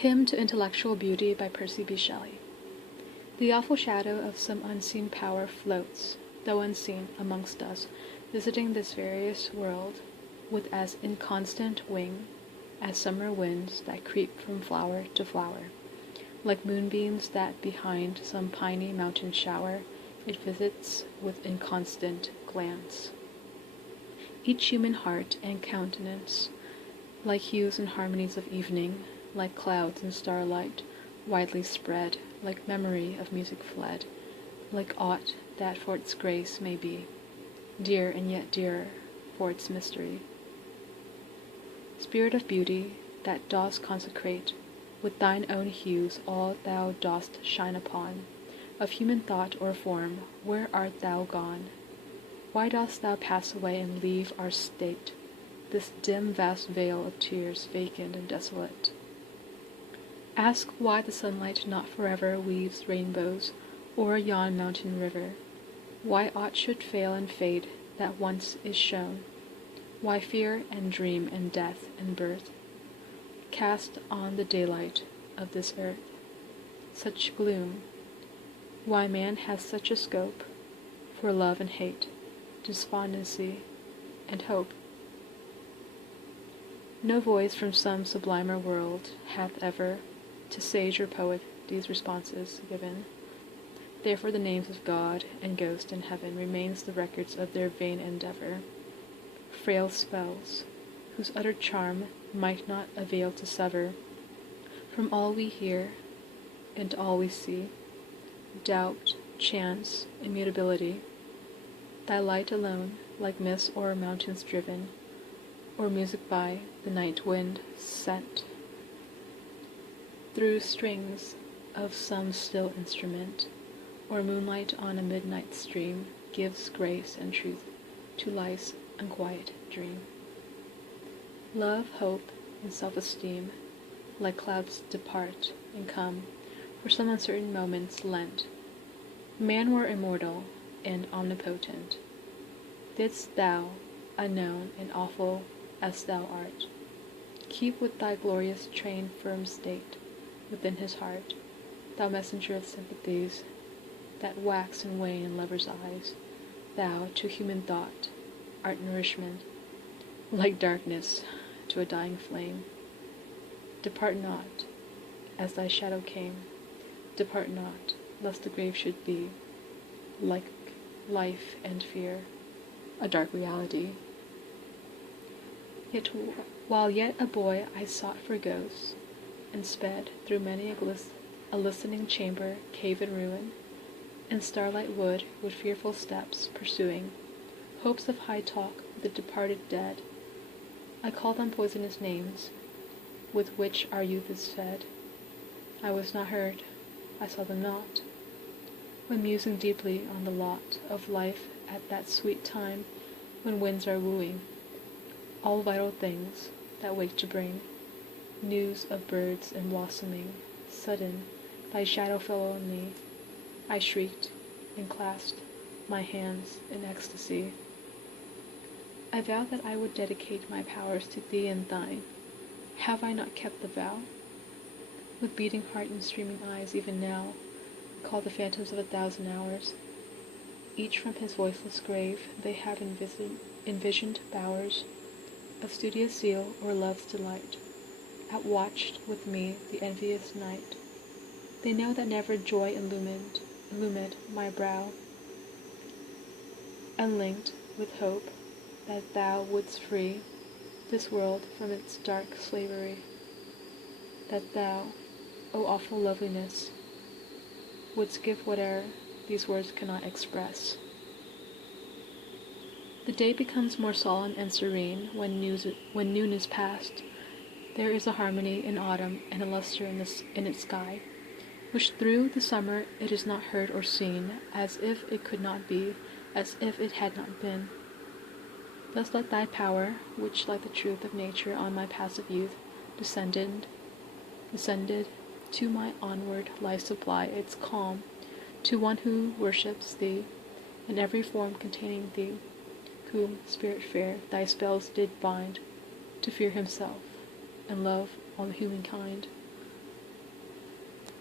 Hymn to Intellectual Beauty by Percy B. Shelley. The awful shadow of some unseen power floats, though unseen, amongst us, visiting this various world with as inconstant wing as summer winds that creep from flower to flower, like moonbeams that behind some piny mountain shower it visits with inconstant glance. Each human heart and countenance, like hues and harmonies of evening, like clouds in starlight, widely spread, like memory of music fled, like aught that for its grace may be, dear and yet dearer for its mystery. Spirit of beauty, that dost consecrate with thine own hues all thou dost shine upon, of human thought or form, where art thou gone? Why dost thou pass away and leave our state, this dim vast vale of tears, vacant and desolate? Ask why the sunlight not forever weaves rainbows o'er yon mountain river, why aught should fail and fade that once is shown, why fear and dream and death and birth cast on the daylight of this earth such gloom, why man has such a scope for love and hate, despondency and hope. No voice from some sublimer world hath ever to sage or poet these responses given. Therefore the names of God and ghost in heaven remains the records of their vain endeavor, frail spells, whose utter charm might not avail to sever from all we hear and all we see, doubt, chance, immutability. Thy light alone, like mist o'er mountains driven, or music by the night wind sent through strings of some still instrument, or moonlight on a midnight stream, gives grace and truth to life's unquiet dream. Love, hope, and self-esteem, like clouds depart and come, for some uncertain moments lent. Man were immortal and omnipotent. Didst thou, unknown and awful as thou art, keep with thy glorious train firm state within his heart, thou messenger of sympathies that wax and wane in lovers' eyes, thou to human thought art nourishment, like darkness to a dying flame. Depart not, as thy shadow came, depart not, lest the grave should be, like life and fear, a dark reality. Yet while yet a boy I sought for ghosts, and sped through many a listening chamber, cave and ruin, and starlight wood with fearful steps pursuing hopes of high talk with the departed dead. I called on poisonous names with which our youth is fed. I was not heard, I saw them not, when musing deeply on the lot of life at that sweet time when winds are wooing all vital things that wake to bring news of birds and blossoming. Sudden thy shadow fell on me, I shrieked and clasped my hands in ecstasy. I vowed that I would dedicate my powers to thee and thine. Have I not kept the vow? With beating heart and streaming eyes even now call the phantoms of 1,000 hours. Each from his voiceless grave they have envisioned bowers of studious zeal or love's delight, outwatched with me the envious night. They know that never joy illumined my brow, unlinked with hope that thou wouldst free this world from its dark slavery, that thou, O awful loveliness, wouldst give whate'er these words cannot express. The day becomes more solemn and serene when noon is past. There is a harmony in autumn and a luster in its sky, which through the summer it is not heard or seen, as if it could not be, as if it had not been. Thus let thy power, which like the truth of nature on my passive youth descended, to my onward life supply its calm, to one who worships thee, in every form containing thee, whom, spirit fair, thy spells did bind, to fear himself, and love all humankind.